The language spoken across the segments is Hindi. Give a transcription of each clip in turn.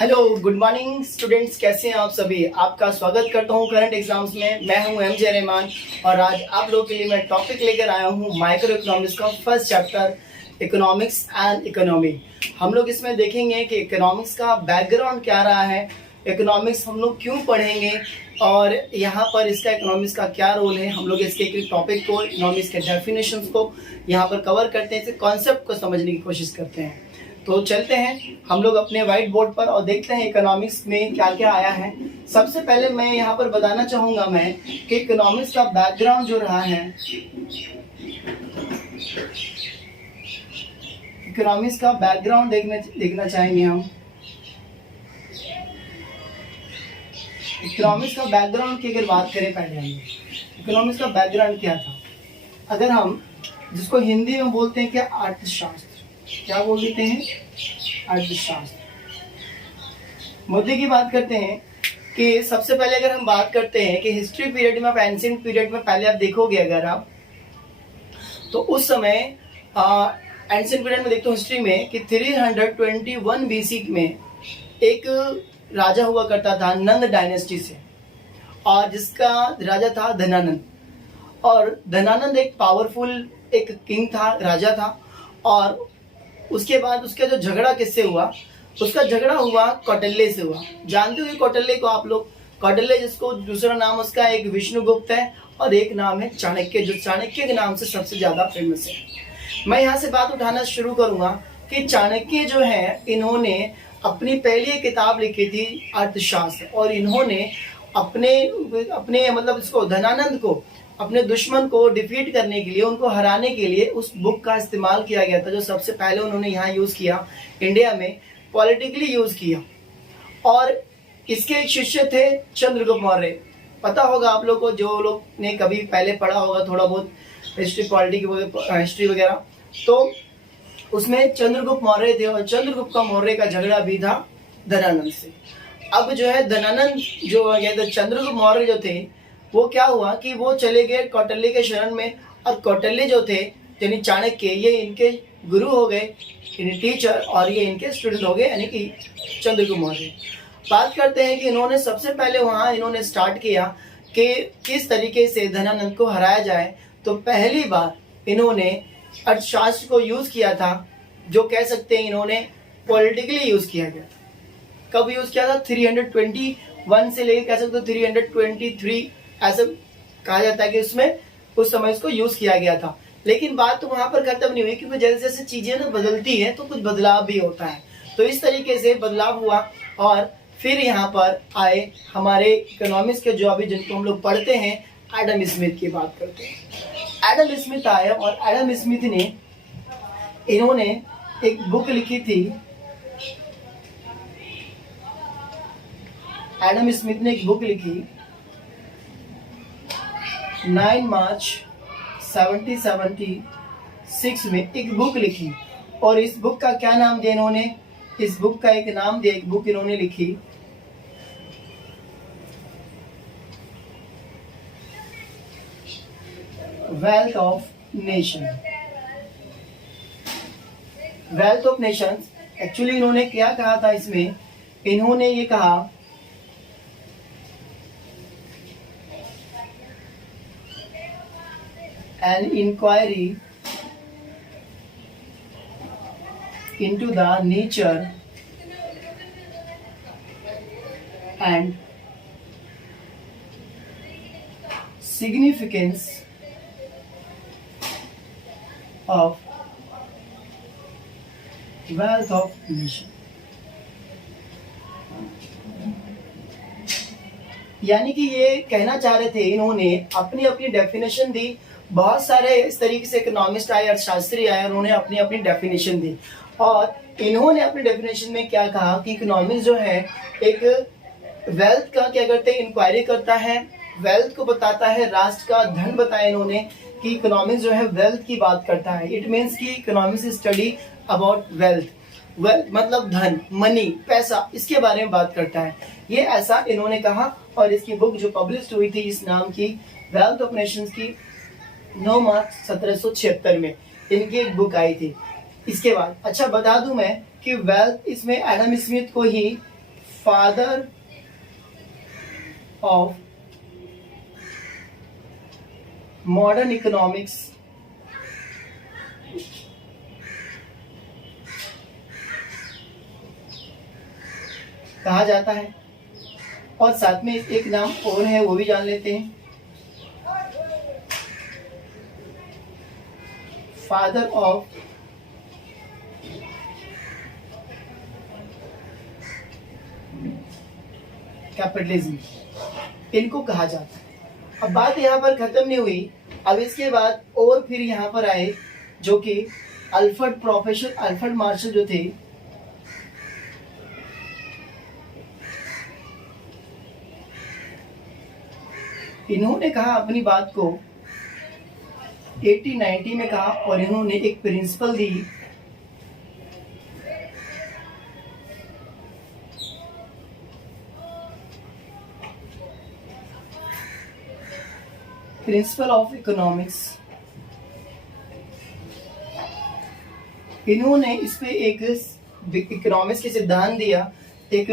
Hello, good morning students. कैसे हैं आप सभी? आपका स्वागत करता हूं करंट एग्जाम्स में। मैं हूं एमजे रहमान और आज आप लोगों के लिए मैं टॉपिक लेकर आया हूं माइक्रो इकोनॉमिक्स का first chapter, economics and economy. हम लोग इसमें देखेंगे कि इकोनॉमिक्स का बैकग्राउंड क्या रहा है, इकोनॉमिक्स हम लोग क्यों पढ़ेंगे और यहाँ पर इसका इकोनॉमिक्स का क्या रोल है। हम लोग इसके एक टॉपिक को, इकोनॉमिक्स के डेफिनेशंस को यहाँ पर कवर करते हैं, इस कॉन्सेप्ट को समझने की कोशिश करते हैं। तो चलते हैं हम लोग अपने व्हाइट बोर्ड पर और देखते हैं इकोनॉमिक्स में क्या क्या आया है। सबसे पहले मैं यहाँ पर बताना चाहूंगा मैं कि इकोनॉमिक्स का बैकग्राउंड जो रहा है, इकोनॉमिक्स का बैकग्राउंड देखना चाहेंगे हम। इकोनॉमिक्स का बैकग्राउंड की अगर बात करें, पहले हम इकोनॉमिक्स का बैकग्राउंड क्या था। अगर हम जिसको हिंदी में बोलते हैं क्या, अर्थशास्त्र, क्या बोल देते हैं, अर्थशास्त्र। मुद्दे की बात करते हैं कि सबसे पहले अगर हम बात करते हैं कि हिस्ट्री पीरियड में, एंशिएंट पीरियड में पहले आप देखोगे अगर आप, तो उस समय एंशिएंट पीरियड में देखते हो हिस्ट्री में कि 321 बीसी में एक राजा हुआ करता था नंद डायनेस्टी से, और जिसका राजा था धनानंद। और धनानंद एक पावरफुल एक किंग था, राजा था। और उसके बाद उसका जो झगड़ा किससे हुआ, उसका झगड़ा हुआ कौटिल्य से हुआ। जानते हो कौटिल्य को आप लोग, कौटिल्य जिसको दूसरा नाम उसका एक विष्णुगुप्त है और एक नाम है चाणक्य, जो चाणक्य के नाम से सबसे ज्यादा फेमस है। मैं यहाँ से बात उठाना शुरू करूंगा कि चाणक्य जो है, इन्होंने अपनी पहली किताब लिखी थी अर्थशास्त्र, और इन्होंने अपने मतलब इसको धनानंद को, अपने दुश्मन को डिफीट करने के लिए, उनको हराने के लिए उस बुक का इस्तेमाल किया गया था, जो सबसे पहले उन्होंने यहाँ यूज किया, इंडिया में पॉलिटिकली यूज किया। और इसके एक शिष्य थे चंद्रगुप्त मौर्य। पता होगा आप लोग को, जो लोग ने कभी पहले पढ़ा होगा थोड़ा बहुत हिस्ट्री, हिस्ट्री वगैरह, तो उसमें चंद्रगुप्त मौर्य थे और चंद्रगुप्त का मौर्य का झगड़ा भी था धनानंद से। अब जो है धनानंद जो चंद्रगुप्त मौर्य जो थे, वो क्या हुआ कि वो चले गए कौटिल्य के शरण में, और कौटिल्य जो थे यानी चाणक्य, ये इनके गुरु हो गए, इन्हें टीचर, और ये इनके स्टूडेंट हो गए यानी कि चंद्रगुप्त मौर्य। बात करते हैं कि इन्होंने सबसे पहले वहां इन्होंने स्टार्ट किया कि किस तरीके से धनानंद को हराया जाए। तो पहली बार इन्होंने अर्थशास्त्र को यूज किया था, जो कह सकते हैं इन्होंने पॉलिटिकली यूज किया गया। कब यूज किया था? 321 से लेकर कह सकते हो 323 ऐसा कहा जाता है कि उसमें उस समय इसको यूज किया गया था। लेकिन बात तो वहां पर खत्म नहीं हुई, क्योंकि जैसे जैसे चीजें ना बदलती है तो कुछ बदलाव भी होता है। तो इस तरीके से बदलाव हुआ, और फिर यहाँ पर आए हमारे इकोनॉमिक्स के, जो अभी जिनको हम लोग पढ़ते हैं, एडम स्मिथ की बात करते हैं। एडम स्मिथ आए और एडम स्मिथ ने, इन्होंने एक बुक लिखी थी। एडम स्मिथ ने एक बुक लिखी 9 मार्च 1776 में एक बुक लिखी। और इस बुक का क्या नाम दिया इन्होंने? इस बुक का एक नाम दिया, एक बुक इन्होंने लिखी wealth of nation. Wealth of Nations, actually इन्होंने क्या कहा था इसमें? इन्होंने ये कहा an inquiry into the nature and significance of wealth of nation। यानी कि ये कहना चाह रहे थे, इन्होंने अपनी अपनी डेफिनेशन दी। बहुत सारे इस तरीके से इकोनॉमिस्ट आए, अर्थशास्त्री आए, उन्होंने अपनी अपनी डेफिनेशन दी। और इन्होंने अपनी डेफिनेशन में क्या कहा कि इकोनॉमिक्स जो है एक वेल्थ का क्या करते हैं, इंक्वायरी करता है, वेल्थ को बताता है, राष्ट्र का धन बताया इन्होंने कि इकोनॉमिक्स जो है वेल्थ की बात करता है। इट मीन्स कि economics study about wealth. Wealth मतलब धन, मनी, पैसा, इसके बारे में बात करता है। ये ऐसा इन्होंने कहा, और इसकी बुक जो पब्लिश हुई थी इस नाम की, वेल्थ ऑफ नेशंस की, 9 मार्च 1776 में इनकी एक बुक आई थी। इसके बाद अच्छा बता दूं मैं कि वेल्थ, इसमें एडम स्मिथ को ही फादर ऑफ मॉडर्न इकोनॉमिक्स कहा जाता है। और साथ में एक नाम और है, वो भी जान लेते हैं। फादर ऑफ कैपिटलिज्म, इनको कहा जाता है। अब बात यहाँ पर खत्म नहीं हुई। अब इसके बाद और फिर यहाँ पर आए जो कि अल्फ्रेड मार्शल जो थे, इन्होंने कहा अपनी बात को 1890 में कहा, और इन्होंने एक प्रिंसिपल दी, प्रिंसिपल ऑफ इकोनॉमिक्स। इन्होंने इस पे एक इकोनॉमिक्स के सिद्धांत दिया, एक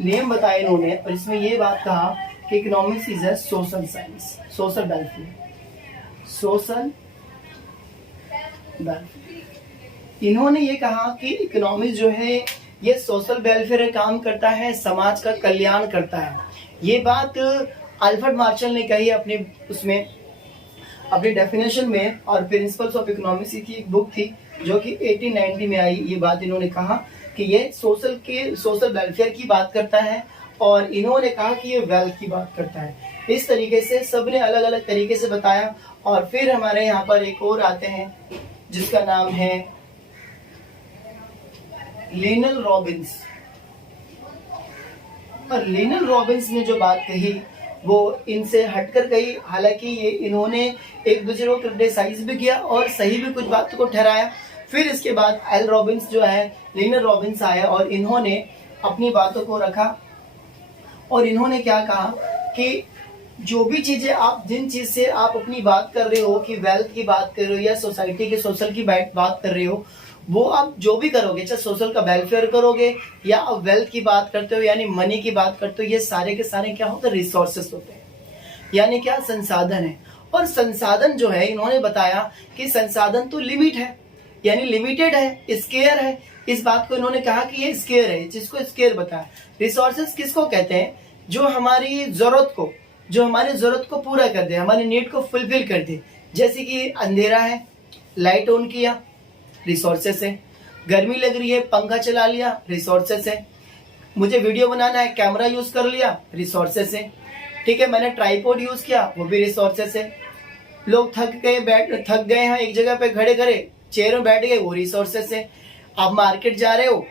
नियम बताया इन्होंने, और इसमें ये बात कहा कि economics is a social science, social welfare, social welfare. इन्होंने ये कहा कि इकोनॉमिक्स जो है ये सोशल वेलफेयर का काम करता है, समाज का कल्याण करता है। ये बात अल्फ्रेड मार्शल ने कही अपने उसमें, अपनी डेफिनेशन में, और प्रिंसिपल्स ऑफ इकोनॉमिक्स की एक बुक थी जो कि 1890 में आई। ये बात इन्होंने कहा कि ये सोशल वेलफेयर की बात करता है, और इन्होंने कहा कि ये वेल्थ की बात करता है। इस तरीके से सबने अलग अलग तरीके से बताया। और फिर हमारे यहाँ पर एक और आते हैं जिसका नाम है लिनल रॉबिन्स। और लिनल रॉबिन्स ने जो बात कही वो इनसे हटकर कही, हालांकि ये इन्होंने एक दूसरे को क्रिटिसाइज भी किया और सही भी कुछ बातों को ठहराया। फिर इसके बाद एल रॉबिन्स जो है, लिनल रॉबिन्स आया और इन्होंने अपनी बातों को रखा, और इन्होंने क्या कहा कि जो भी चीजें आप, जिन चीज से आप अपनी बात कर रहे हो, कि वेल्थ की बात कर रहे हो या सोसाइटी के सोशल की बात कर रहे हो, वो आप जो भी करोगे, चाहे सोशल का वेलफेयर करोगे या आप वेल्थ की बात करते हो यानी मनी की बात करते हो, ये सारे के सारे क्या होते हैं, रिसोर्सेस होते हैं, यानी क्या, संसाधन है। और संसाधन जो है, इन्होंने बताया कि संसाधन तो लिमिट है, यानी लिमिटेड है, स्केयर है। इस बात को इन्होंने कहा कि ये स्केयर है, जिसको स्केयर बताया। रिसोर्सेस किसको कहते हैं, जो हमारी जरूरत को पूरा कर दे, हमारी नीड को फुलफिल कर दे। जैसे कि अंधेरा है, लाइट ऑन किया, रिसोर्सेस है। गर्मी लग रही है, पंखा चला लिया, रिसोर्सेस है। मुझे वीडियो बनाना है, कैमरा यूज कर लिया, रिसोर्सेस है। ठीक है, मैंने ट्राइपॉड यूज किया, वो भी रिसोर्सेस है। लोग थक गए हैं, एक जगह पे खड़े चेयर में बैठ गए, वो रिसोर्सेस है। आप मार्केट जा रहे हो,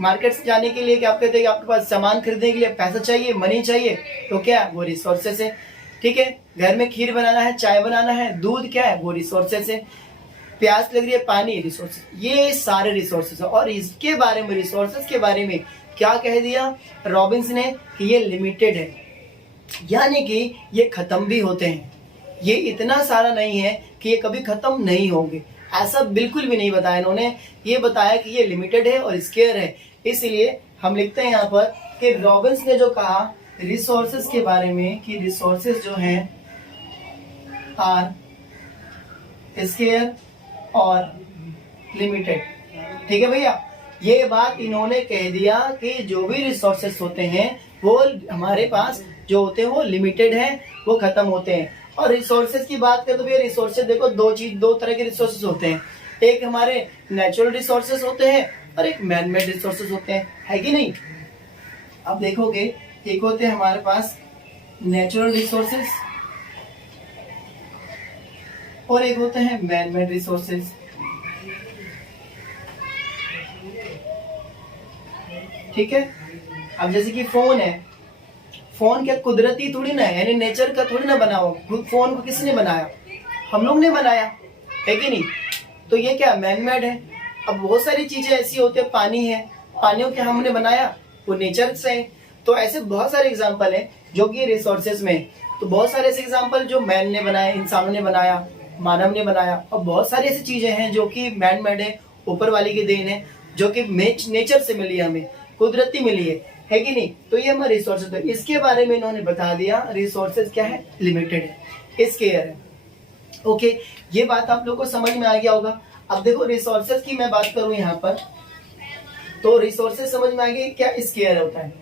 मार्केट से जाने के लिए क्या आप कहते हैं कि आपके पास सामान खरीदने के लिए पैसा चाहिए, मनी चाहिए, तो क्या, वो रिसोर्सेस है। ठीक है, घर में खीर बनाना है, चाय बनाना है, दूध क्या है, वो रिसोर्सेस है। प्यास लग रही है, पानी, रिसोर्सेस, ये सारे रिसोर्सेस है। और इसके बारे में, रिसोर्सेस के बारे में क्या कह दिया रॉबिन्स ने, कि ये लिमिटेड है, यानी कि ये खत्म भी होते हैं, ये इतना सारा नहीं है कि ये कभी खत्म नहीं होंगे, ऐसा बिल्कुल भी नहीं बताया इन्होंने। ये बताया कि ये लिमिटेड है और स्केयर है। इसलिए हम लिखते हैं यहाँ पर कि रॉबिन्स ने जो कहा रिसोर्सेस के बारे में, कि रिसोर्सेस जो हैं आर स्केयर और लिमिटेड। ठीक है भैया, ये बात इन्होंने कह दिया कि जो भी रिसोर्सेस होते हैं वो हमारे पास जो होते हैं वो लिमिटेड है, वो खत्म होते हैं। और रिसोर्सेज की बात करें तो भैया रिसोर्सेज देखो, दो तरह के रिसोर्सेज होते हैं। एक हमारे नेचुरल रिसोर्सेज होते हैं और एक मैन मेड रिसोर्सेज होते हैं, है कि नहीं। अब देखोगे, एक होते हैं हमारे पास नेचुरल रिसोर्सेज और एक होते हैं मैन मेड रिसोर्सेज। ठीक है, अब जैसे कि फोन है, फोन क्या कुदरती थोड़ी ना है, यानी नेचर का थोड़ी ना बना हो। फोन को किसने बनाया, हम लोग ने बनाया, है कि नहीं। तो ये क्या, मैन मेड है। अब बहुत सारी चीजें ऐसी होती है, पानी है, पानी को हमने बनाया, वो नेचर से है। तो ऐसे बहुत सारे एग्जांपल हैं जो कि रिसोर्सेज में। तो बहुत सारे ऐसे एग्जांपल जो मैन ने बनाए, इंसानों ने बनाया, मानव ने बनाया, और बहुत सारी ऐसी चीजें हैं जो कि मैन मेड है, ऊपर वाले की देन है, जो कि नेचर से मिली हमें। कुदरती मिली है कि नहीं? तो ये हमारे रिसोर्सेज है। इसके बारे में इन्होंने बता दिया, रिसोर्सेज क्या है, लिमिटेड है, स्केयर है। ओके, ये बात आप लोग को समझ में आ गया होगा। अब देखो रिसोर्सेज की मैं बात करूं यहाँ पर, तो रिसोर्सेज समझ में आ गई, क्या स्केयर होता है।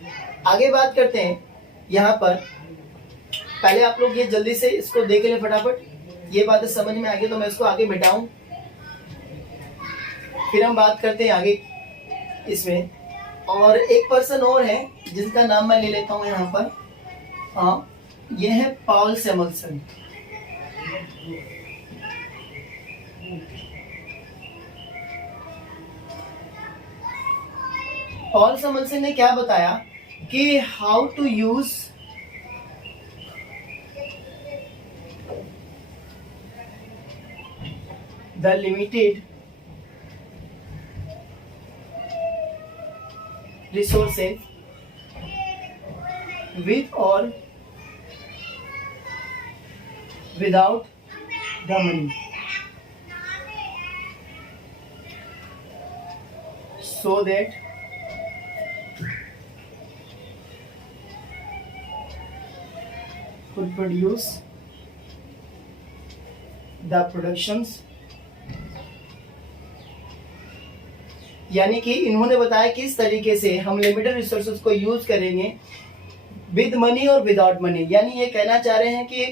आगे बात करते हैं यहाँ पर, पहले आप लोग ये जल्दी से इसको देख लें फटाफट, ये बातें समझ में आ गई तो मैं इसको आगे मिटाऊं, फिर हम बात करते हैं आगे इसमें। और एक पर्सन और है जिसका नाम मैं ले लेता हूं यहाँ पर, हाँ, ये है पॉल सैमुअल्सन। पॉल सैमुअल्सन ने क्या बताया कि how to use the limited resources with or without the money, so that could produce the productions। यानी कि इन्होंने बताया किस तरीके से हम लिमिटेड रिसोर्सेज को यूज करेंगे विद मनी और विदाउट मनी। यानी ये कहना चाह रहे हैं कि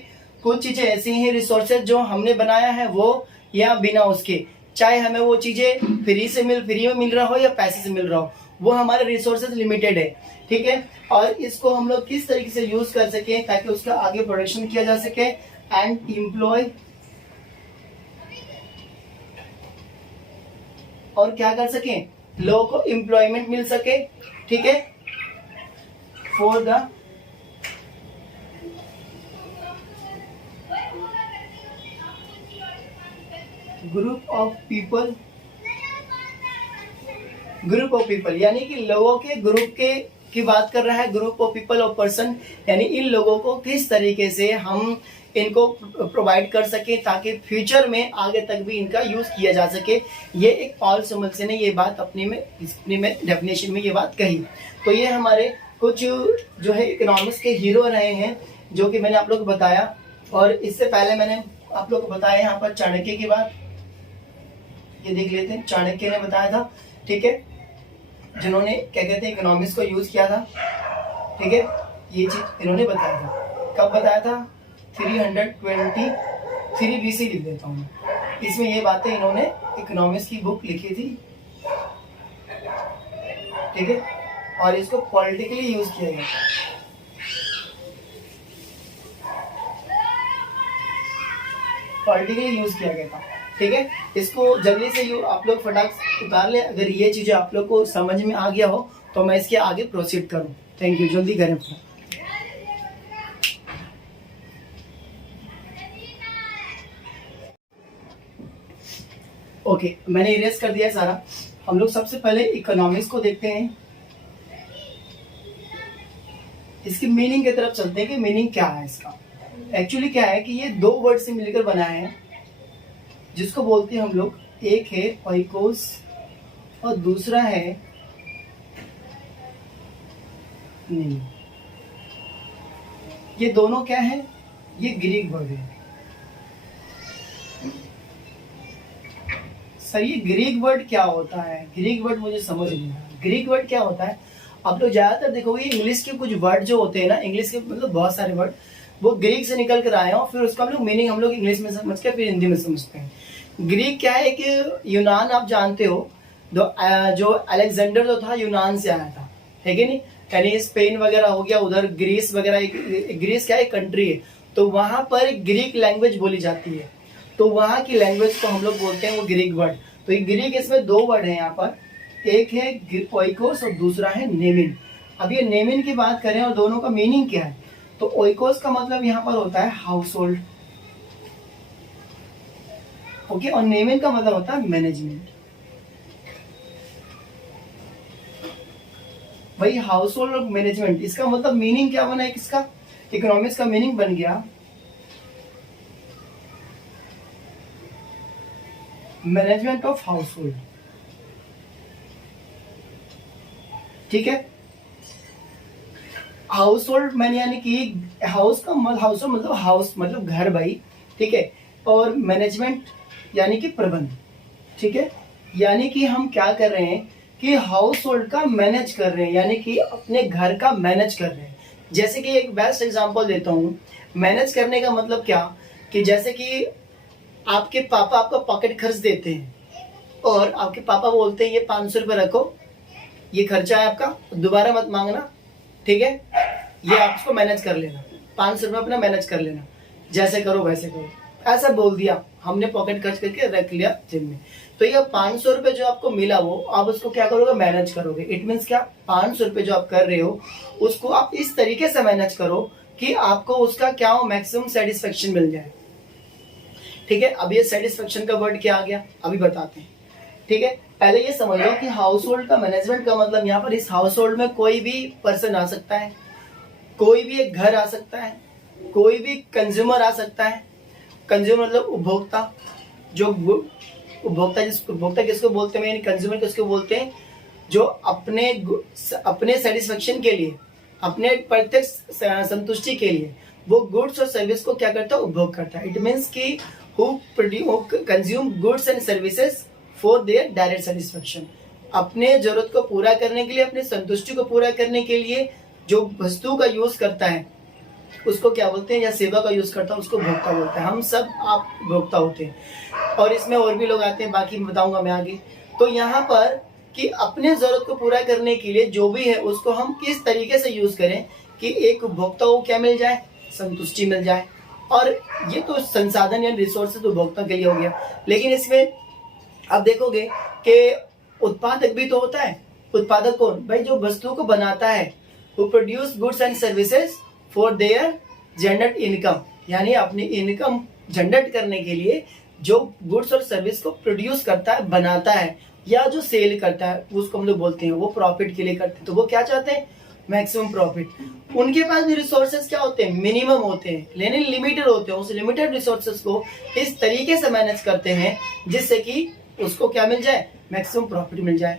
कुछ चीजें ऐसी हैं रिसोर्सेज जो हमने बनाया है वो, या बिना उसके, चाहे हमें वो चीजें फ्री में मिल रहा हो या पैसे से मिल रहा हो, वो हमारे रिसोर्सेज लिमिटेड है, ठीक है। और इसको हम लोग किस तरीके से यूज कर सके ताकि उसका आगे प्रोडक्शन किया जा सके एंड एम्प्लॉय, और क्या कर सके, लोगों को एम्प्लॉयमेंट मिल सके, ठीक है, for the group of people, यानी कि लोगों के ग्रुप के की बात कर रहा है, ग्रुप ऑफ पीपल और पर्सन, यानी इन लोगों को किस तरीके से हम इनको प्रोवाइड कर सके ताकि फ्यूचर में आगे तक भी इनका यूज किया जा सके। ये एक पॉल सैमुअल्सन ने ये बात अपने में डेफिनेशन में ये बात कही। तो ये हमारे कुछ जो है इकोनॉमिक्स के हीरो रहे हैं जो कि मैंने आप लोग को बताया। और इससे पहले मैंने आप लोग को बताया यहाँ पर चाणक्य की बात, ये देख लेते हैं, चाणक्य ने बताया था, ठीक है, जिन्होंने क्या कहते हैं इकोनॉमिक्स को यूज किया था, ठीक है, ये चीज इन्होंने बताया था। कब बताया था? 323 BC लिख देता हूँ, इसमें ये बातें इन्होंने इकोनॉमिक्स की बुक लिखी थी, ठीक है, और इसको पॉलिटिकली यूज किया गया, था, ठीक है। इसको जल्दी से आप लोग फटाक उतार ले। अगर ये चीजें आप लोग को समझ में आ गया हो तो मैं इसके आगे प्रोसीड करूं। थैंक यू, जल्दी करें। ओके, मैंने इरेज कर दिया सारा। हम लोग सबसे पहले इकोनॉमिक्स को देखते हैं, इसकी मीनिंग की तरफ चलते हैं कि मीनिंग क्या है इसका। एक्चुअली क्या है कि ये दो वर्ड से मिलकर बना है जिसको बोलते हैं हम लोग, एक है ओइकोस और दूसरा है नहीं। ये दोनों क्या है? ये ग्रीक वर्ड है। सर ये ग्रीक वर्ड क्या होता है? ग्रीक वर्ड मुझे समझ नहीं आया, ग्रीक वर्ड क्या होता है? आप लोग ज्यादातर देखोगे इंग्लिश के कुछ वर्ड जो होते हैं ना, इंग्लिश के मतलब बहुत सारे वर्ड वो ग्रीक से निकल कर आए हैं और फिर उसका हम लोग मीनिंग हम लोग इंग्लिश में समझ के फिर हिंदी में समझते हैं। ग्रीक क्या है कि यूनान आप जानते हो, जो अलेक्जेंडर जो था यूनान से आया था, ठीक है नहीं, यानी स्पेन वगैरह हो गया, उधर ग्रीस वगैरह, ग्रीस क्या है कंट्री है, तो वहां पर ग्रीक लैंग्वेज बोली जाती है, तो वहां की लैंग्वेज को हम लोग बोलते हैं वो ग्रीक वर्ड। तो ये ग्रीक, इसमें दो वर्ड है यहाँ पर, एक है ओइकोस और दूसरा है नेमिन। अब ये नेमिन की बात करें और दोनों का मीनिंग क्या है, तो ओइकोस का मतलब यहाँ पर होता है हाउस होल्ड, ओके, और नेमिन का मतलब होता है मैनेजमेंट। भाई हाउस होल्ड और मैनेजमेंट, इसका मतलब मीनिंग क्या बना है, किसका? इकोनॉमिक्स का मीनिंग बन गया मैनेजमेंट ऑफ हाउस होल्ड। ठीक है। हाउस होल्ड मैंने यानी कि हाउस का हाउस मतलब हाउस मतलब घर भाई, ठीक है। और मैनेजमेंट यानी कि प्रबंध, ठीक है। यानी कि हम क्या कर रहे हैं कि हाउस होल्ड का मैनेज कर रहे हैं, यानी कि अपने घर का मैनेज कर रहे हैं। जैसे कि एक बेस्ट एग्जांपल देता हूँ, मैनेज करने का मतलब क्या, कि जैसे कि आपके पापा आपका पॉकेट खर्च देते हैं और आपके पापा बोलते हैं ये 500 रुपये रखो, ये खर्चा है आपका, दोबारा मत मांगना, ठीक है, ये आप उसको मैनेज कर लेना, 500 रुपये अपना मैनेज कर लेना, जैसे करो वैसे करो, ऐसा बोल दिया, हमने पॉकेट खर्च करके रख लिया जिम में। तो ये 500 रुपये जो आपको मिला वो आप उसको क्या करोगे, मैनेज करोगे। इट मीन्स क्या, 500 रुपये जो आप कर रहे हो उसको आप इस तरीके से मैनेज करो कि आपको उसका क्या हो, मैक्सिमम सेटिस्फेक्शन मिल जाए, ठीक है। अब ये सेटिस्फेक्शन का वर्ड क्या आ गया अभी बताते हैं, ठीक है। पहले ये समझ लो कि हाउस होल्ड का मैनेजमेंट का मतलब, यहाँ पर इस हाउस होल्ड में कोई भी पर्सन आ सकता है, कोई भी एक घर आ सकता है, कोई भी कंज्यूमर आ सकता है। कंज्यूमर मतलब उपभोक्ता, जो उपभोक्ता किसको बोलते हैं, यानी कंज्यूमर किसको बोलते हैं, जो अपने सेटिस्फेक्शन के लिए, अपने प्रत्यक्ष संतुष्टि के लिए वो गुड्स और सर्विस को क्या करता है, उपभोग करता है। इट मीन्स की who consume goods and services for their direct satisfaction, अपने जरूरत को पूरा करने के लिए, अपने संतुष्टि को पूरा करने के लिए जो वस्तु का यूज करता है उसको क्या बोलते हैं, या सेवा का यूज करता है उसको भोक्ता बोलते हैं। हम सब आप भोक्ता होते हैं और इसमें और भी लोग आते हैं, बाकी बताऊंगा मैं आगे। तो यहाँ पर कि अपने जरूरत को पूरा करने के लिए जो भी है उसको हम किस तरीके से यूज करें कि एक उपभोक्ता को क्या मिल जाए, संतुष्टि मिल जाए। और ये तो संसाधन या रिसोर्सेज उपभोक्ता के लिए हो गया, लेकिन इसमें आप देखोगे कि उत्पादक भी तो होता है। उत्पादक कौन भाई, जो वस्तुओं को बनाता है, who produce goods and services for their generate income, यानी अपनी इनकम जनरेट करने के लिए जो गुड्स और सर्विस को प्रोड्यूस करता है, बनाता है, या जो सेल करता है उसको हम लोग बोलते हैं, वो प्रॉफिट के लिए करते हैं। तो वो क्या चाहते हैं, मैक्सिमम प्रॉफिट। उनके पास भी रिसोर्सेज क्या होते हैं, मिनिमम होते हैं, लेकिन लिमिटेड होते हैं। उस लिमिटेड रिसोर्सेज को इस तरीके से मैनेज करते हैं जिससे कि उसको क्या मिल जाए, मैक्सिमम प्रॉफिट मिल जाए।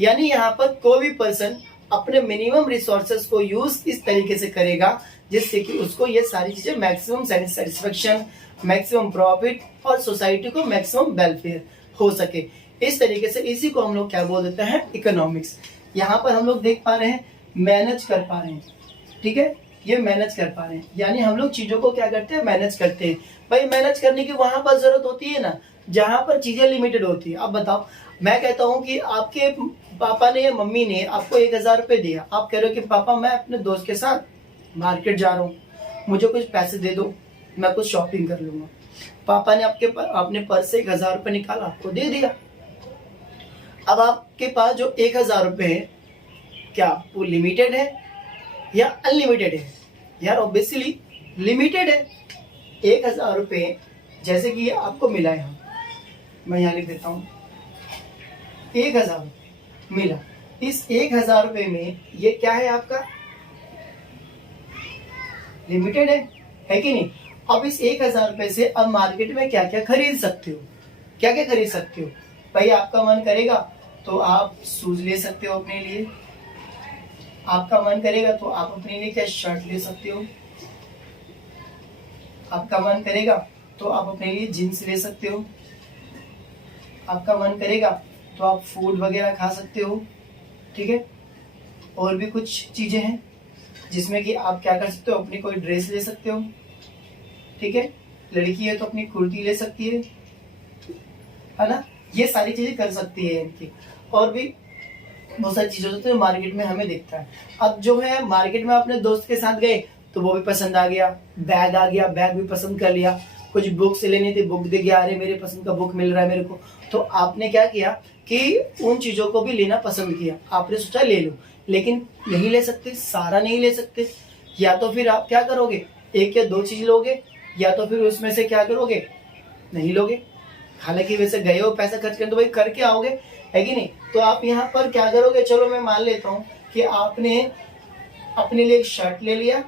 यानी यहाँ पर कोई भी पर्सन अपने मिनिमम रिसोर्सेज को यूज इस तरीके से करेगा जिससे कि उसको ये सारी चीजें मैक्सिमम सेटिस्फेक्शन, मैक्सिमम प्रॉफिट और सोसाइटी को मैक्सिमम वेलफेयर हो सके। इस तरीके से इसी को हम लोग क्या बोल देते हैं, इकोनॉमिक्स। यहाँ पर हम लोग देख पा रहे हैं मैनेज कर पा रहे हैं, ठीक है, ये मैनेज कर पा रहे हैं, यानी हम लोग चीजों को क्या करते हैं, मैनेज करते हैं। भाई मैनेज करने की वहां पर जरूरत होती है ना जहां पर चीजें लिमिटेड होती है। अब बताओ, मैं कहता हूं कि आपके पापा ने या मम्मी ने आपको 1000 रुपए दिया, आप कह रहे हो कि पापा मैं अपने दोस्त के साथ मार्केट जा रहा हूँ, मुझे कुछ पैसे दे दो, मैं कुछ शॉपिंग कर लूंगा। पापा ने अपने पर्स से 1000 रुपए निकाला, आपको दे दिया। अब आपके पास जो 1000 रुपए है, क्या वो लिमिटेड है या अनलिमिटेड है? यार ऑब्वियसली लिमिटेड है। 1000 रुपए जैसे कि ये आपको मिला है, मैं यहाँ लिख देता हूँ, 1000 रुपये मिला। इस 1000 रुपये में ये क्या है, आपका लिमिटेड है कि नहीं? अब इस 1000 रुपये से अब मार्केट में क्या क्या खरीद सकते हो, क्या क्या खरीद सकते हो? भाई आपका मन करेगा तो आप शूज ले सकते हो अपने लिए, आपका मन करेगा तो आप अपने लिए क्या शर्ट ले सकते हो, आपका मन करेगा तो आप अपने लिए जींस ले सकते हो, आपका मन करेगा तो आप फूड वगैरह खा सकते हो, ठीक है। और भी कुछ चीजें हैं जिसमें कि आप क्या कर सकते हो, अपनी कोई ड्रेस ले सकते हो, ठीक है। लड़की है तो अपनी कुर्ती ले सकती है ना, ये सारी चीजें कर सकती है इनकी। और भी बहुत सारी चीजें होती है मार्केट में हमें दिखता है। अब जो है मार्केट में अपने दोस्त के साथ गए तो वो भी पसंद आ गया, बैग आ गया, बैग भी पसंद कर लिया, कुछ बुक्स लेनी थी, बुक दे गया, अरे मेरे पसंद का बुक मिल रहा है मेरे को, तो आपने क्या किया कि उन चीजों को भी लेना पसंद किया। आपने सोचा ले लो, लेकिन नहीं ले सकते, सारा नहीं ले सकते। या तो फिर आप क्या करोगे, एक या दो चीज लोगे, या तो फिर उसमें से क्या करोगे, नहीं लोगे। हालांकि वैसे गए हो पैसा खर्च करने तो भाई करके आओगे, है कि नहीं? तो आप यहाँ पर क्या करोगे, चलो मैं मान लेता हूँ कि आपने अपने लिए एक शर्ट ले लिया,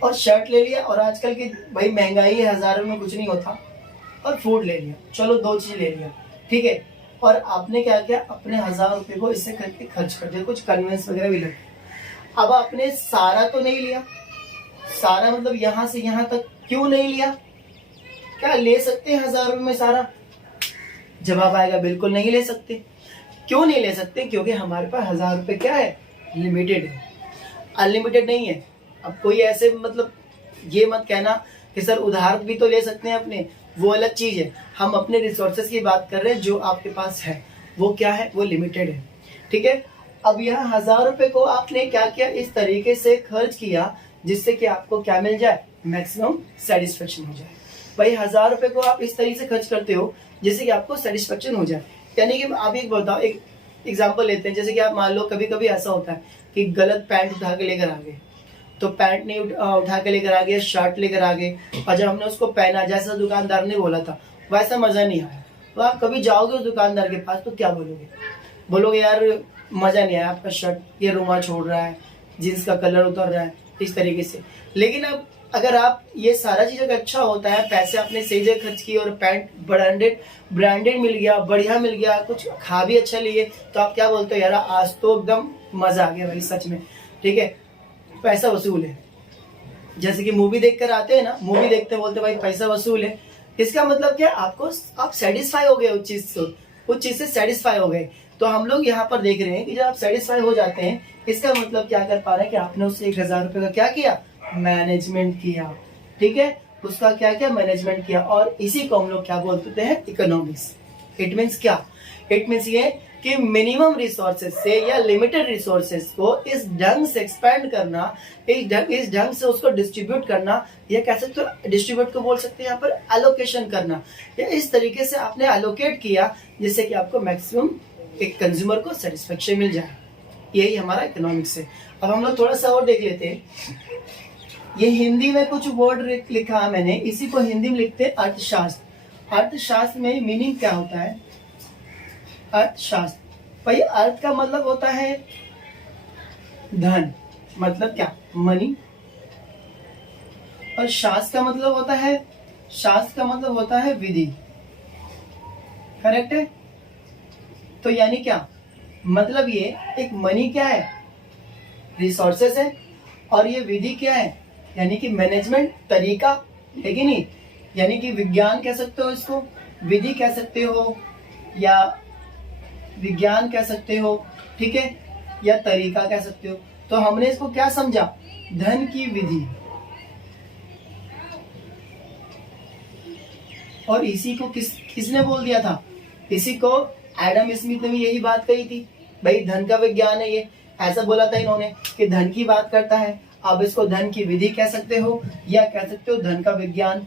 और आजकल की भाई महंगाई है, हजारों में कुछ नहीं होता, और फूड ले लिया, चलो दो चीज ले लिया, ठीक है। और आपने क्या किया, अपने 1000 रुपए को इससे करके खर्च कर दिया, कुछ कन्वेंस वगैरह भी लगे। अब आपने सारा तो नहीं लिया, सारा मतलब यहां से यहां तक क्यों नहीं लिया? क्या ले सकते हैं 1000 रुपए में सारा? जवाब आएगा बिल्कुल नहीं ले सकते। क्यों नहीं ले सकते? क्योंकि हमारे पास 1000 रुपए क्या है, लिमिटेड है, अनलिमिटेड नहीं है। अब कोई ऐसे मतलब ये मत कहना कि सर उधार भी तो ले सकते हैं अपने, वो अलग चीज है। हम अपने रिसोर्सेज की बात कर रहे हैं, जो आपके पास है वो क्या है, वो लिमिटेड है, ठीक है। अब यहाँ 1000 रुपए को आपने क्या किया, इस तरीके से खर्च किया जिससे कि आपको क्या मिल जाए, मैक्सिमम सेटिस्फेक्शन हो जाए। भाई 1000 रुपए को आप इस तरीके से खर्च करते हो जिससे कि आपको सेटिस्फेक्शन हो जाए। यानी कि आप एक बताओ, एक एग्जांपल लेते हैं, जैसे कि आप मान लो कभी कभी ऐसा होता है कि गलत पैंट उठा के लेकर आ गए, तो पैंट नहीं उठा के लेकर आ गए, शर्ट लेकर आ गए, और जब हमने उसको पहना जैसा दुकानदार ने बोला था वैसा मजा नहीं आया, तो आप कभी जाओगे उस दुकानदार के पास तो क्या बोलोगे? बोलोगे यार मजा नहीं आया, आपका शर्ट ये रुमाल छोड़ रहा है, जींस का कलर उतर रहा है, इस तरीके से। लेकिन अब अगर आप ये सारा चीज अगर अच्छा होता है, पैसे आपने सही जगह खर्च किए और पैंट ब्रांडेड मिल गया, बढ़िया मिल गया, कुछ खा भी अच्छा लिए, तो आप क्या बोलते हो, यार आज तो एकदम मजा आ गया भाई सच में, ठीक है, पैसा वसूल है। जैसे कि मूवी देख कर आते हैं ना, मूवी देखते बोलते भाई पैसा वसूल है, इसका मतलब क्या, आपको आप सेटिस्फाई हो गए उस चीज से सेटिस्फाई हो गए। तो हम लोग यहाँ पर देख रहे हैं कि जब आप सेटिस्फाई हो जाते हैं, इसका मतलब क्या कर पा रहे हैं कि आपने उससे 1000 रुपए का क्या किया, मैनेजमेंट किया, ठीक है, उसका क्या क्या मैनेजमेंट किया। और इसी को हम लोग क्या बोलते हैं, इकोनॉमिक्स। इट मीन्स क्या, इट मीन्स ये कि मिनिमम रिसोर्सेज से या लिमिटेड रिसोर्सेज को इस ढंग से एक्सपेंड करना, इस ढंग से उसको डिस्ट्रीब्यूट करना, या कह सकते हो डिस्ट्रीब्यूट को बोल सकते हैं यहाँ पर एलोकेशन करना, या इस तरीके से आपने एलोकेट किया जिससे कि आपको मैक्सिमम एक कंज्यूमर को सेटिस्फेक्शन मिल जाए। यही हमारा इकोनॉमिक्स है। अब हम लोग थोड़ा सा और देख लेते हैं। ये हिंदी में कुछ वर्ड लिखा है मैंने, इसी को हिंदी में लिखते हैं अर्थशास्त्र। अर्थशास्त्र में मीनिंग क्या होता है, अर्थशास्त्र भाई, अर्थ का मतलब होता है धन, मतलब क्या, मनी, और शास्त्र का मतलब होता है, शास्त्र का मतलब होता है विधि, करेक्ट है। तो यानी क्या मतलब, ये एक मनी क्या है, रिसोर्सेस है, और ये विधि क्या है, यानी कि मैनेजमेंट तरीका है कि नहीं, यानी कि विज्ञान कह सकते हो इसको, विधि कह सकते हो, या विज्ञान कह सकते हो, ठीक है, या तरीका कह सकते हो। तो हमने इसको क्या समझा, धन की विधि। और इसी को किसने बोल दिया था, इसी को एडम स्मिथ ने भी यही बात कही थी, भाई धन का विज्ञान है ये, ऐसा बोला था इन्होंने कि धन की बात करता है। अब इसको धन की विधि कह सकते हो, या कह सकते हो धन का विज्ञान,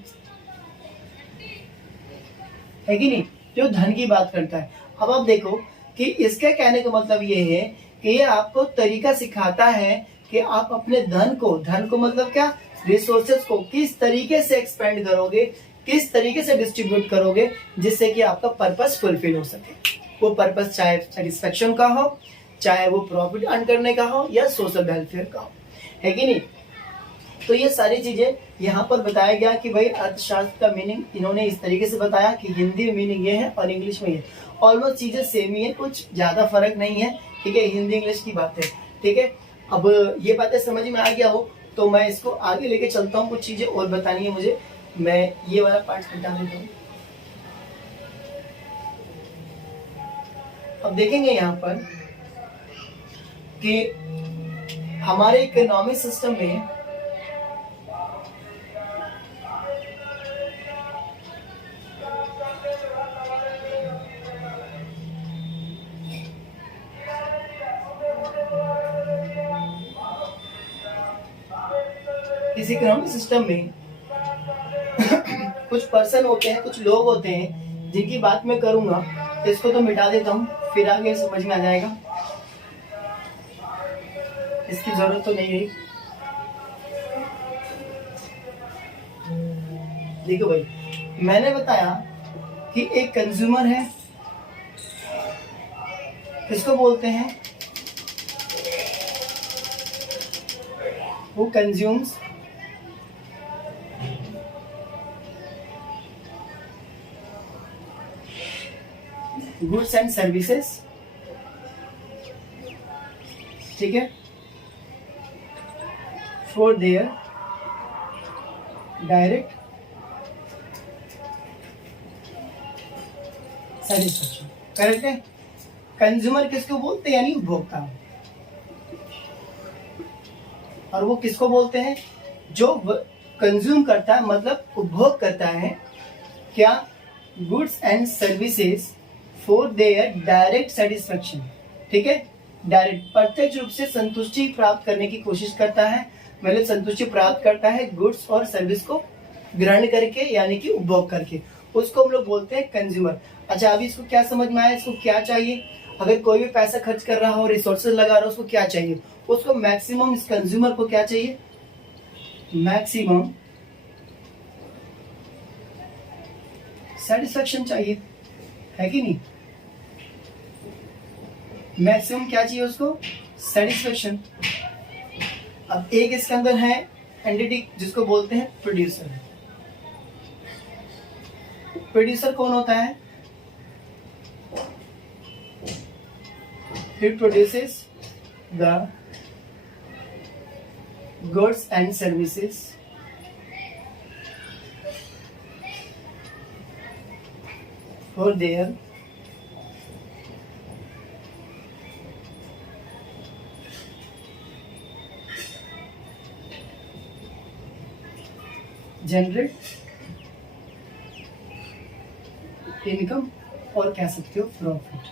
है कि नहीं, जो धन की बात करता है। अब आप देखो कि इसके कहने का मतलब ये है कि ये आपको तरीका सिखाता है कि आप अपने धन को मतलब क्या, रिसोर्सेज को किस तरीके से एक्सपेंड करोगे, किस तरीके से डिस्ट्रीब्यूट करोगे जिससे कि आपका पर्पस फुलफिल हो सके। वो पर्पस चाहे सेटिस्फेक्शन का हो, चाहे वो प्रॉफिट अर्न करने का हो, या सोशल वेलफेयर का हो, है कि नहीं। तो ये सारी चीजें यहाँ पर बताया गया कि भाई अर्थशास्त्र का मीनिंग इन्होंने इस तरीके से बताया कि हिंदी में मीनिंग ये है और इंग्लिश में ये, ऑलमोस्ट चीजें सेम ही है, कुछ ज्यादा फर्क नहीं है, ठीक है, हिंदी इंग्लिश की बात है, ठीक है। अब ये बातें समझ में आ गया हो तो मैं इसको आगे लेके चलता हूँ, कुछ चीजें और बतानी है मुझे, मैं ये वाला पार्ट हटा देता हूँ। अब देखेंगे यहाँ पर कि हमारे इकोनॉमिक सिस्टम में इस इकोनॉमिक सिस्टम में कुछ पर्सन होते हैं, कुछ लोग होते हैं जिनकी बात मैं करूंगा, इसको तो मिटा देता हूँ, फिर आगे समझ में आ जाएगा, इसकी जरूरत तो नहीं है। देखो भाई, मैंने बताया कि एक कंज्यूमर है, किसको बोलते हैं, वो कंज्यूम्स, गुड्स एंड सर्विसेज, ठीक है, for their direct satisfaction. Correct है। कंज्यूमर किसको बोलते हैं, यानी उपभोक्ता, और वो किसको बोलते हैं, जो कंज्यूम करता है, मतलब उपभोग करता है क्या, goods and services for their direct satisfaction, ठीक है, डायरेक्ट प्रत्यक्ष रूप से संतुष्टि प्राप्त करने की कोशिश करता है, मतलब संतुष्टि प्राप्त करता है गुड्स और सर्विस को ग्रहण करके, यानी कि उपभोग करके, उसको हम लोग बोलते हैं कंज्यूमर। अच्छा, अभी इसको क्या समझ में आया, इसको क्या चाहिए, अगर कोई भी पैसा खर्च कर रहा हो, रिसोर्सेज लगा रहा हो, उसको क्या चाहिए, उसको मैक्सिमम, इस कंज्यूमर को क्या चाहिए, मैक्सिमम सेटिस्फेक्शन चाहिए, है कि नहीं, मैक्सिमम क्या चाहिए उसको, सेटिस्फेक्शन। अब एक इसके अंदर है एंटिटी जिसको बोलते हैं प्रोड्यूसर। प्रोड्यूसर कौन होता है, he produces the goods and services for their generate income, और कह सकते हो प्रॉफिट,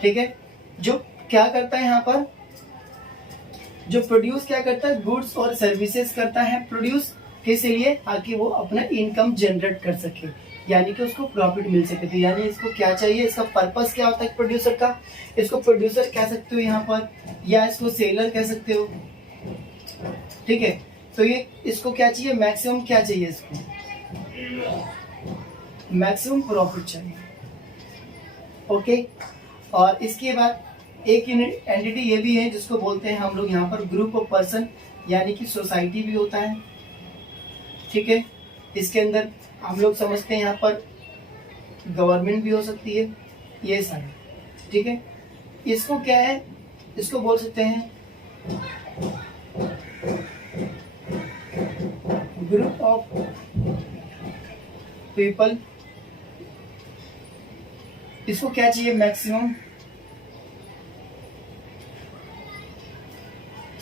ठीक है। जो क्या करता है यहाँ पर, जो प्रोड्यूस क्या करता है, गुड्स और सर्विसेज करता है, प्रोड्यूस किस लिए, ताकि वो अपना इनकम जनरेट कर सके, यानी कि उसको प्रॉफिट मिल सके। तो यानी इसको क्या चाहिए, इसका पर्पस क्या होता है प्रोड्यूसर का, इसको प्रोड्यूसर कह सकते हो यहाँ पर, या इसको सेलर कह सकते हो, ठीक है। तो ये इसको क्या चाहिए, मैक्सिमम क्या चाहिए, इसको मैक्सिमम प्रॉफिट चाहिए, ओके। और इसके बाद एक एंटिटी ये भी है जिसको बोलते हैं हम लोग यहाँ पर ग्रुप ऑफ पर्सन, यानी कि सोसाइटी भी होता है, ठीक है। इसके अंदर हम लोग समझते हैं यहाँ पर गवर्नमेंट भी हो सकती है, ये सारे, ठीक है। इसको क्या है, इसको बोल सकते हैं ग्रुप ऑफ पीपल। इसको क्या चाहिए, मैक्सिमम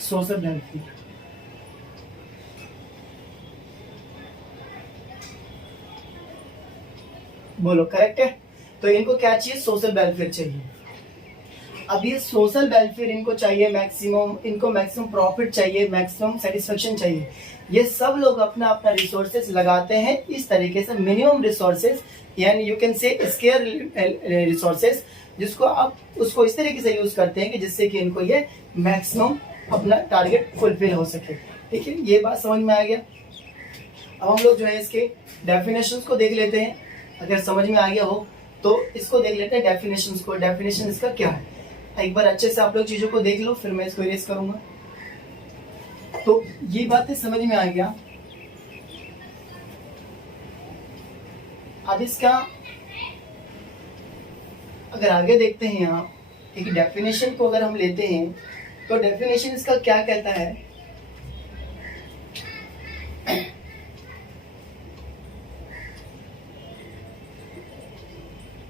सोशल बेनिफिट। बोलो, करेक्ट है। तो इनको क्या चाहिए, सोशल वेलफेयर चाहिए। अब ये सोशल वेलफेयर इनको चाहिए मैक्सिमम, इनको मैक्सिमम प्रॉफिट चाहिए, मैक्सिमम सेटिस्फेक्शन चाहिए। ये सब लोग अपना अपना रिसोर्सेज लगाते हैं इस तरीके से, मिनिमम रिसोर्सेज, यानी you can say square resources, जिसको आप उसको इस तरीके से यूज करते हैं कि जिससे कि इनको ये मैक्सिमम अपना टारगेट फुलफिल हो सके, ठीक है। ये बात समझ में आ गया। अब हम लोग जो है इसके डेफिनेशंस को देख लेते हैं, अगर समझ में आ गया हो तो इसको देख लेते हैं डेफिनेशंस को। डेफिनेशन इसका क्या है, एक बार अच्छे से आप लोग चीजों को देख लो, फिर मैं इसको इरेज करूंगा। तो ये बातें समझ में आ गया। अब इसका अगर आगे देखते हैं, यहाँ एक डेफिनेशन को अगर हम लेते हैं तो डेफिनेशन इसका क्या कहता है,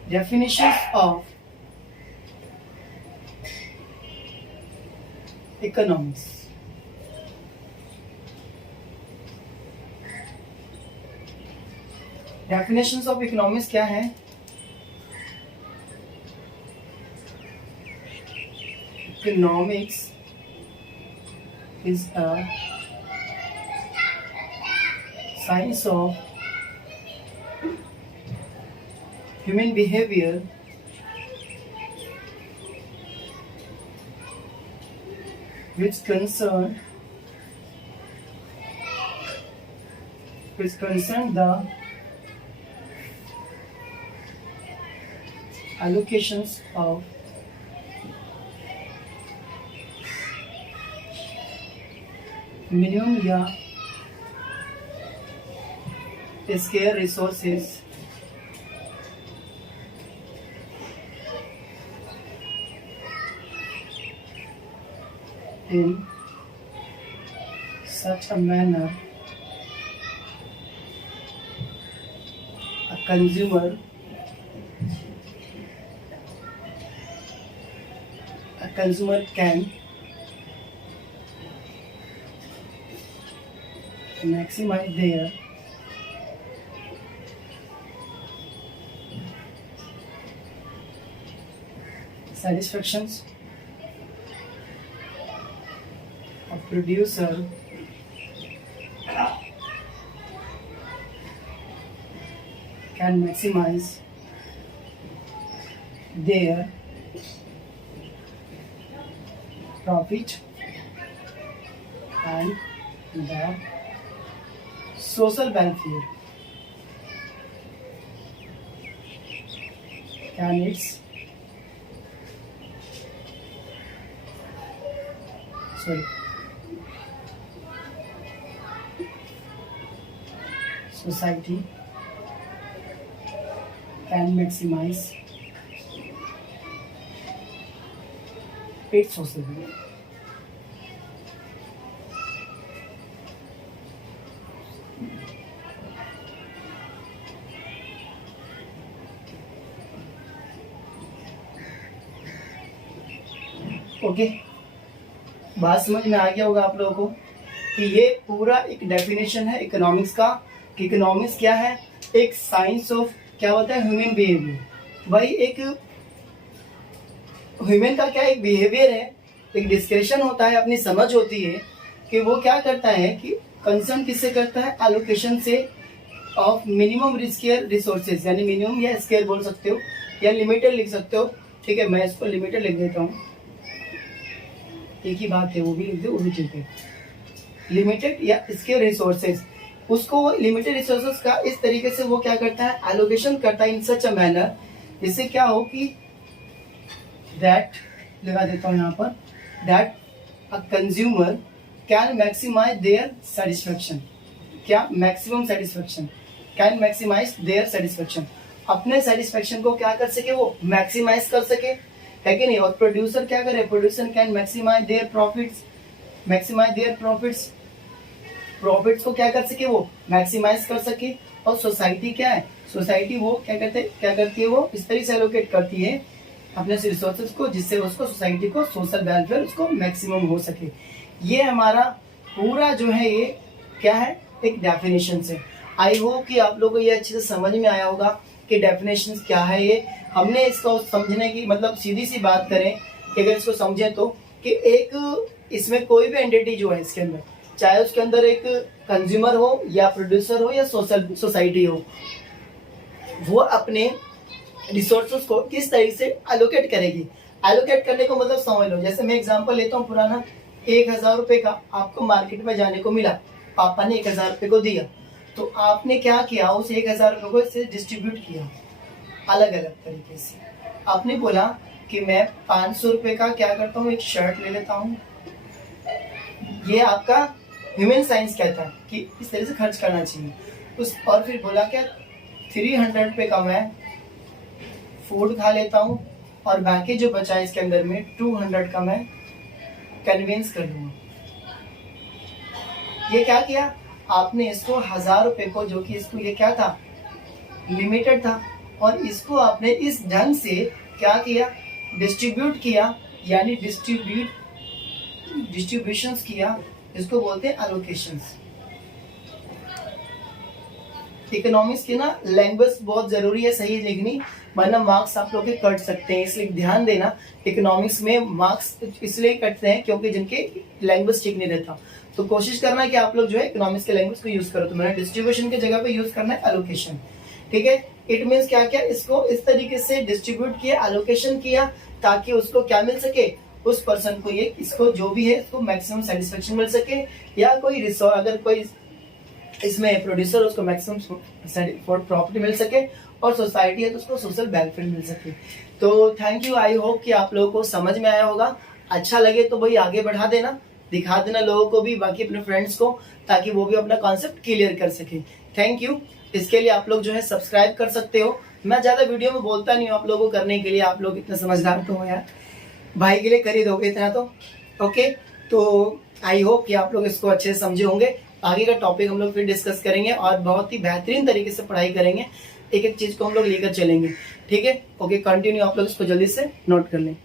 definitions of economics। definitions of economics क्या है, economics is a science of human behavior which concern the allocations of minimum या scarce resources in such a manner a consumer can maximize their satisfactions. A producer can maximize their profit and the social welfare. Can its society can maximize its social welfare. Okay, बात समझ में आ गया होगा आप लोगों को कि ये पूरा एक डेफिनेशन है इकोनॉमिक्स का। कि इकोनॉमिक्स क्या है? एक साइंस ऑफ क्या होता है ह्यूमन बिहेवियर। भाई एक ह्यूमन का क्या एक बिहेवियर है, एक डिस्कशन होता है, अपनी समझ होती है कि वो क्या करता है कि कंसर्न किससे करता है? एलोकेशन से ऑफ मिनिमम स्केयर रिसोर्सेज, यानी मिनिमम या स्केयर बोल सकते हो या लिमिटेड लिख सकते हो। ठीक है, मैं इसको लिमिटेड लिख देता हूँ, एक ही बात है, वो भी लिख दो, वो भी ठीक है। लिमिटेड या स्केयर रिसोर्सेज, उसको लिमिटेड रिसोर्सेज का इस तरीके से वो क्या करता है? एलोकेशन करता है इन सच अ मैनर, जिससे क्या हो कि दैट लगा देता हूँ यहाँ पर, that a consumer can maximise their satisfaction. क्या? Maximum satisfaction, can maximise their satisfaction, अपने सेटिस्फेक्शन को क्या कर सके? वो मैक्सिमाइज कर सके, है कि नहीं? और प्रोड्यूसर क्या करे? Producer can maximise their profits, maximise their profits, profits को क्या कर सके? वो मैक्सिमाइज कर सके। और सोसाइटी क्या है? सोसाइटी वो क्या करती है? वो इस तरह से एलोकेट करती है अपने रिसोर्सेज को, जिससे उसको सोसाइटी को सोशल वेलफेयर उसको मैक्सिमम हो सके। ये हमारा पूरा जो है ये क्या है? एक डेफिनेशन से। आई होप कि आप लोगों को ये अच्छे से समझ में आया होगा कि डेफिनेशन क्या है। ये हमने इसको समझने की मतलब सीधी सी बात करें कि अगर इसको समझे तो कि एक इसमें कोई भी एंटिटी जो है इसके अंदर, चाहे उसके अंदर एक कंज्यूमर हो या प्रोड्यूसर हो या सोसाइटी हो, वो अपने रिसोर्सेज को किस तरीके से एलोकेट करेगी। एलोकेट करने को मतलब समझ लो, जैसे मैं एग्जांपल लेता हूँ पुराना, 1000 रुपए का आपको मार्केट में जाने को मिला, पापा ने 1000 रुपए को दिया, तो आपने क्या किया? उस 1000 रुपए को इससे डिस्ट्रीब्यूट किया अलग अलग तरीके से। आपने बोला कि मैं 500 रुपए का क्या करता हूँ, एक शर्ट ले लेता हूँ। ये आपका ह्यूमन साइंस कहता है कि इस तरह से खर्च करना चाहिए। और फिर बोला क्या, 300 रुपए का मैं फूड खा लेता हूँ और बाकी जो बचा इसके अंदर में 200 का मैं कन्विंस कर दूंगा। ये क्या किया आपने? इसको 1000 रुपए को, जो कि इसको ये क्या था? लिमिटेड था, और इसको आपने इस ढंग से क्या किया? डिस्ट्रीब्यूट किया, यानी डिस्ट्रीब्यूशंस किया। इसको बोलते हैं एलोकेशंस। इकोनॉमिक्स की ना लैंग्वेज बहुत जरूरी है सही लिखनी, वरना मार्क्स आप लोग के कट सकते हैं। इसलिए ध्यान देना, इकोनॉमिक्स में मार्क्स इसलिए कटते हैं क्योंकि जिनके लैंग्वेज ठीक नहीं रहता। तो कोशिश करना कि आप लोग जो है इकोनॉमिक्स के लैंग्वेज को यूज करो। तो मैंने डिस्ट्रीब्यूशन की जगह पे यूज करना है एलोकेशन। ठीक है, इट मीन्स क्या क्या? इसको इस तरीके से डिस्ट्रीब्यूट किया, एलोकेशन किया, ताकि उसको क्या मिल सके? उस पर्सन को ये इसको जो भी है इसको मैक्सिमम सेटिस्फेक्शन मिल सके, या कोई अगर कोई इसमें प्रोड्यूसर उसको मैक्सिमम प्रॉफिट मिल सके, और सोसाइटी है तो उसको सोशल बेनिफिट मिल सके। तो थैंक यू, आई होप कि आप लोगों को समझ में आया होगा। अच्छा लगे तो भाई आगे बढ़ा देना, दिखा देना लोगों को भी, बाकी अपने फ्रेंड्स को, ताकि वो भी अपना कॉन्सेप्ट क्लियर कर सके। Thank you. इसके लिए आप लोग जो है सब्सक्राइब कर सकते हो। मैं ज्यादा वीडियो में बोलता नहीं हूँ आप लोगों को करने के लिए, आप लोग इतने समझदार तो हो यार, भाई के लिए कर ही दोगे इतना तो। ओके, तो आई होप कि आप लोग इसको अच्छे से समझे होंगे। आगे का टॉपिक हम लोग फिर डिस्कस करेंगे और बहुत ही बेहतरीन तरीके से पढ़ाई करेंगे, एक एक चीज को हम लोग लेकर चलेंगे। ठीक है, ओके, कंटिन्यू, आप लोग इसको जल्दी से नोट कर लें।